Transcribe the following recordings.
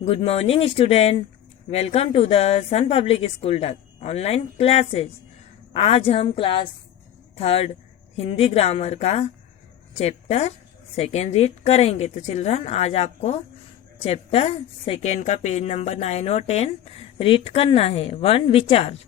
Good morning, student. Welcome to the Sun Public School online classes. आज हम class third Hindi grammar का chapter second read करेंगे। तो children, आज आपको चैप्टर सेकेंड का पेज नंबर 9 और 10 रीड करना है। वर्ण विचार,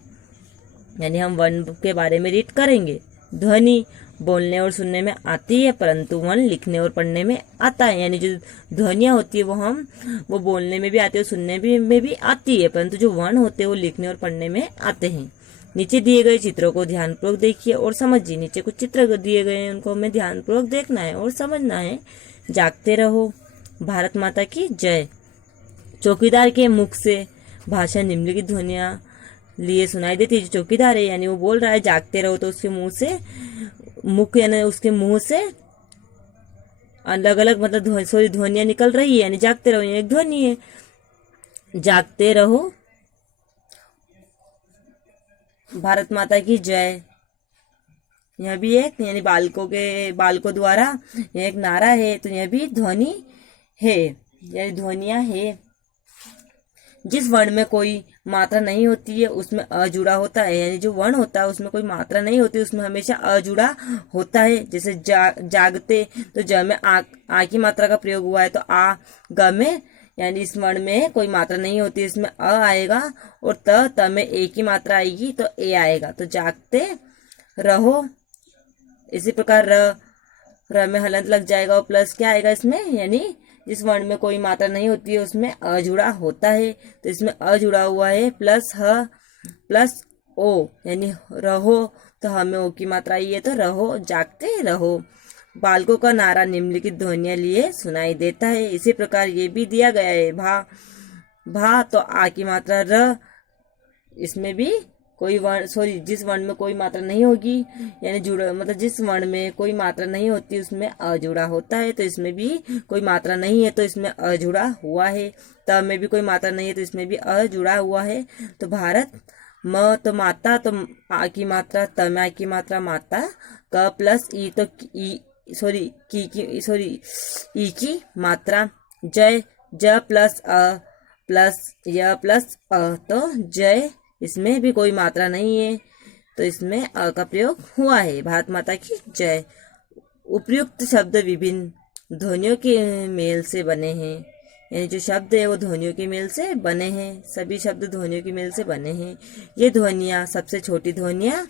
यानी हम वर्ण के बारे में रीड करेंगे। ध्वनि बोलने और सुनने में आती है, परंतु वर्ण लिखने और पढ़ने में आता है। यानी जो ध्वनियाँ होती है वो बोलने में भी आती है और सुनने में भी आती है, परंतु जो वर्ण होते हैं वो लिखने और पढ़ने में आते हैं। नीचे दिए गए चित्रों को ध्यानपूर्वक देखिए और समझिए। नीचे कुछ चित्र दिए गए हैं, उनको हमें ध्यानपूर्वक देखना है और समझना है। जागते रहो, भारत माता की जय। चौकीदार के मुख से भाषा निम्नलिखित ध्वनियाँ लिए सुनाई देती है। जो चौकीदार है यानी वो बोल रहा है जागते रहो, तो उसके मुंह से मुख यानी उसके मुंह से अलग अलग मतलब ध्वनियां निकल रही है, यानी जागते रहो एक ध्वनि है। जागते रहो, भारत माता की जय। यह भी एक यानी बालकों द्वारा यह एक नारा है, तो यह भी ध्वनि है, यानी ध्वनियां है। जिस वर्ण में कोई मात्रा नहीं होती है उसमें अ जुड़ा होता है, यानी जो वर्ण होता है उसमें कोई मात्रा नहीं होती, उसमें हमेशा अ जुड़ा होता है। जैसे जागते, तो ज में आ की मात्रा का प्रयोग हुआ है, तो आ ग में यानी इस वर्ण में कोई मात्रा नहीं होती, इसमें अ आएगा। और त में ए की मात्रा आएगी तो ए आएगा। तो जागते रहो। इसी प्रकार र में हलंत लग जाएगा और प्लस क्या आएगा इसमें, यानी जिस वर्ण में कोई मात्रा नहीं होती है उसमें अ जुड़ा होता है, तो इसमें अ जुड़ा हुआ है। प्लस ह प्लस ओ, यानी रहो, तो हमें ओ की मात्रा आई है, तो रहो, जागते रहो। बालकों का नारा निम्नलिखित ध्वनियां लिए सुनाई देता है। इसी प्रकार ये भी दिया गया है। भा तो आ की मात्रा र, इसमें भी कोई वर्ण जिस वर्ण में कोई मात्रा नहीं होगी, यानी जुड़ा मतलब जिस वर्ण में कोई मात्रा नहीं होती उसमें अ जुड़ा होता है, तो इसमें भी कोई मात्रा नहीं है, तो इसमें अ जुड़ा हुआ है। त में भी कोई मात्रा नहीं है, तो इसमें भी अ जुड़ा हुआ है। तो भारत, म तो माता, तो आ की मात्रा, त में आ की मात्रा माता, क प्लस ई तो ई की मात्रा, जय ज प्लस अ प्लस य प्लस अ, तो जय, इसमें भी कोई मात्रा नहीं है, तो इसमें अ का प्रयोग हुआ है। भारत माता की जय। उपयुक्त शब्द विभिन्न ध्वनियों के मेल से बने हैं, यानी जो शब्द है वो ध्वनियों के मेल से बने हैं। सभी शब्द ध्वनियों के मेल से बने हैं। ये ध्वनियाँ सबसे छोटी ध्वनियाँ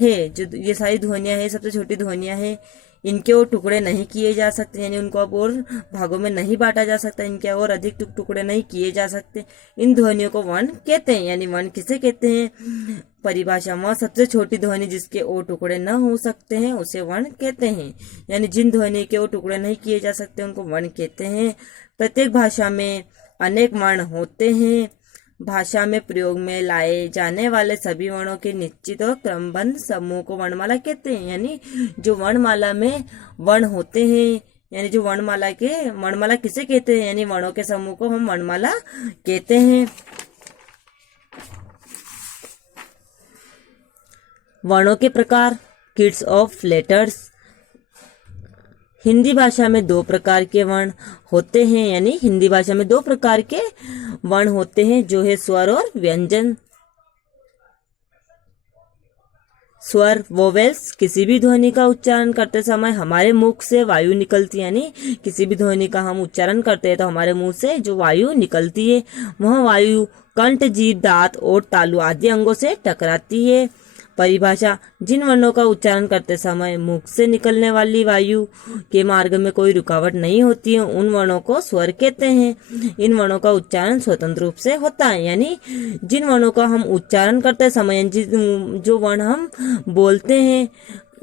है, जो ये सारी ध्वनियाँ है सबसे छोटी ध्वनियाँ है। इनके और टुकड़े नहीं किए जा सकते, यानी उनको अब और भागों में नहीं बांटा जा सकता, इनके और अधिक टुकड़े नहीं किए जा सकते। इन ध्वनियों को वर्ण कहते हैं। यानी वर्ण किसे कहते हैं? परिभाषा में सबसे छोटी ध्वनि जिसके और टुकड़े न हो सकते हैं उसे वर्ण कहते हैं। यानी जिन ध्वनि के और टुकड़े नहीं किए जा सकते उनको वर्ण कहते हैं। प्रत्येक भाषा में अनेक वर्ण होते हैं। भाषा में प्रयोग में लाए जाने वाले सभी वर्णों के निश्चित और क्रमबद्ध समूह को वर्णमाला कहते हैं। यानी जो वर्णमाला में वर्ण होते हैं, यानी जो वर्णमाला किसे कहते हैं? यानी वर्णों के समूह को हम वर्णमाला कहते हैं। वर्णों के प्रकार, किड्स ऑफ लेटर्स। हिंदी भाषा में 2 प्रकार के वर्ण होते हैं, यानी हिंदी भाषा में 2 प्रकार के वर्ण होते हैं, जो है स्वर और व्यंजन। स्वर वोवेल्स, किसी भी ध्वनि का उच्चारण करते समय हमारे मुख से वायु निकलती है, यानी किसी भी ध्वनि का हम उच्चारण करते हैं तो हमारे मुंह से जो वायु निकलती है वह वायु कंठ, जीभ, दांत और तालु आदि अंगों से टकराती है। परिभाषा, जिन वर्णों का उच्चारण करते समय मुख से निकलने वाली वायु के मार्ग में कोई रुकावट नहीं होती है उन वर्णों को स्वर कहते हैं। इन वर्णों का उच्चारण स्वतंत्र रूप से होता है, यानी जिन वर्णों का हम उच्चारण करते समय जो वर्ण हम बोलते हैं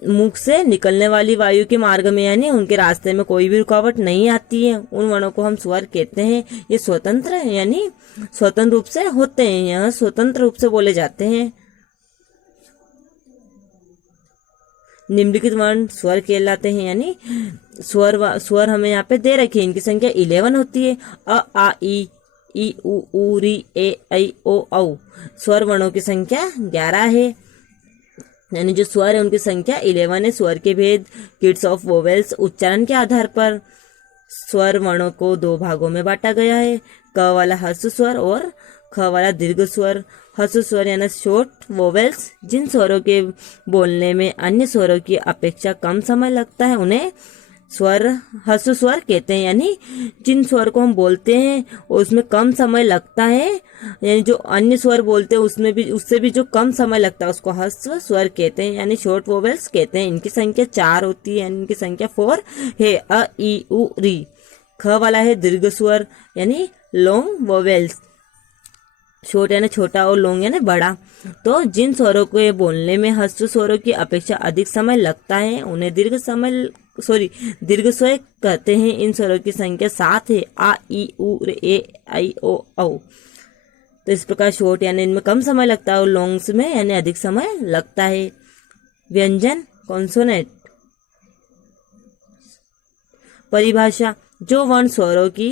मुख से निकलने वाली वायु के मार्ग में, यानी उनके रास्ते में कोई भी रुकावट नहीं आती है, उन वर्णों को हम स्वर कहते हैं। ये स्वतंत्र है, यानी स्वतंत्र रूप से होते हैं, यह स्वतंत्र रूप से बोले जाते हैं। निम्नलिखित वर्ण स्वर कहलाते हैं, यानी स्वर हमें यहाँ पे दे रखी है। इनकी संख्या 11 होती है। अ आ ई उ री ए ऐ ओ औ। स्वर वर्णों की संख्या 11 है, यानी जो स्वर है उनकी संख्या 11 है। स्वर के भेद, किड्स ऑफ वोवेल्स, उच्चारण के आधार पर स्वर वर्णों को दो भागों में बांटा गया है, क वाला ह्रस्व स्वर और ख वाला दीर्घ स्वर। ह्रस्व स्वर यानी शॉर्ट वोवेल्स, जिन स्वरों के बोलने में अन्य स्वरों की अपेक्षा कम समय लगता है उन्हें स्वर ह्रस्व स्वर कहते हैं। यानी जिन स्वर को हम बोलते हैं उसमें कम समय लगता है, यानी जो अन्य स्वर बोलते हैं उससे भी जो कम समय लगता है उसको ह्रस्व स्वर कहते हैं, यानी शॉर्ट वोवेल्स कहते हैं। इनकी संख्या 4 होती है, यानी इनकी संख्या 4 है। अ ई उ री। ख वाला है दीर्घ स्वर यानी लॉन्ग वोवेल्स, शॉर्ट यानी छोटा और लॉन्ग यानी बड़ा। तो जिन स्वरों को बोलने में ह्रस्व स्वरों की अपेक्षा अधिक समय लगता है उन्हें दीर्घ स्वर कहते हैं। इन स्वरों की संख्या 7 है। आ ई उ ए आई ओ औ। तो इस प्रकार शॉर्ट यानी इनमें कम समय लगता है और लॉन्ग्स में यानी अधिक समय लगता है। व्यंजन कॉन्सोनेंट। परिभाषा, जो वर्ण स्वरों की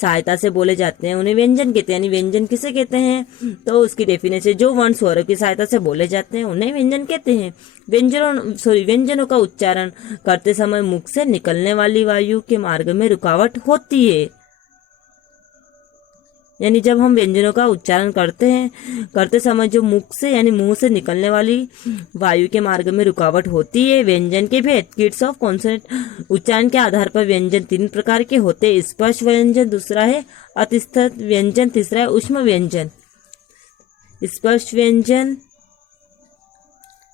सहायता से बोले जाते हैं उन्हें व्यंजन कहते हैं। यानी व्यंजन किसे कहते हैं, तो उसकी डेफिनेशन, जो वर्ण स्वरों की सहायता से बोले जाते हैं उन्हें व्यंजन कहते हैं। व्यंजनों का उच्चारण करते समय मुख से निकलने वाली वायु के मार्ग में रुकावट होती है। यानी जब हम व्यंजनों का उच्चारण करते समय जो मुख से यानी मुंह से निकलने वाली वायु के मार्ग में रुकावट होती है। व्यंजन के भेद। Kids of consonant. उच्चारण के आधार पर व्यंजन 3 प्रकार के होते हैं। स्पर्श व्यंजन, दूसरा है अतिस्थित व्यंजन, तीसरा है ऊष्म व्यंजन। स्पर्श व्यंजन,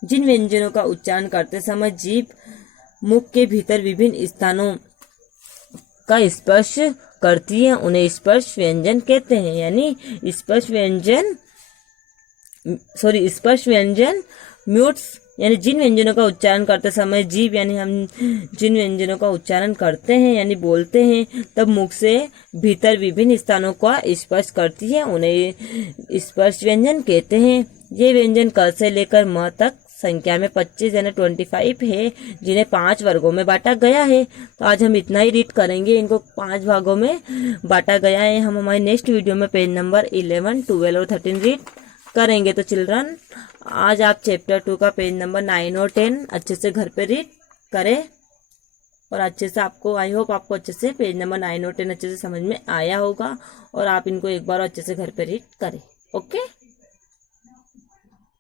जिन व्यंजनों का उच्चारण करते समय जीभ मुख के भीतर विभिन्न स्थानों का स्पर्श करती है उन्हें स्पर्श व्यंजन कहते हैं। यानी स्पर्श व्यंजन म्यूट्स, यानी जिन व्यंजनों का उच्चारण करते समय जीभ यानी हम जिन व्यंजनों का उच्चारण करते हैं यानी बोलते हैं तब मुख से भीतर विभिन्न स्थानों का स्पर्श करती है उन्हें स्पर्श व्यंजन कहते हैं। ये व्यंजन क से लेकर म तक संख्या में 25 यानी 25 है, जिन्हें 5 वर्गों में बांटा गया है। तो आज हम इतना ही रीड करेंगे, इनको 5 भागों में बांटा गया है। हम हमारी नेक्स्ट वीडियो में पेज नंबर 11, 12 और 13 रीड करेंगे। तो चिल्ड्रन, आज आप चैप्टर 2 का पेज नंबर 9 और 10 अच्छे से घर पे रीड करें और अच्छे से आपको, आई होप आपको अच्छे से पेज नंबर 9 और 10 अच्छे से समझ में आया होगा और आप इनको एक बार अच्छे से घर पे रीड करें। ओके।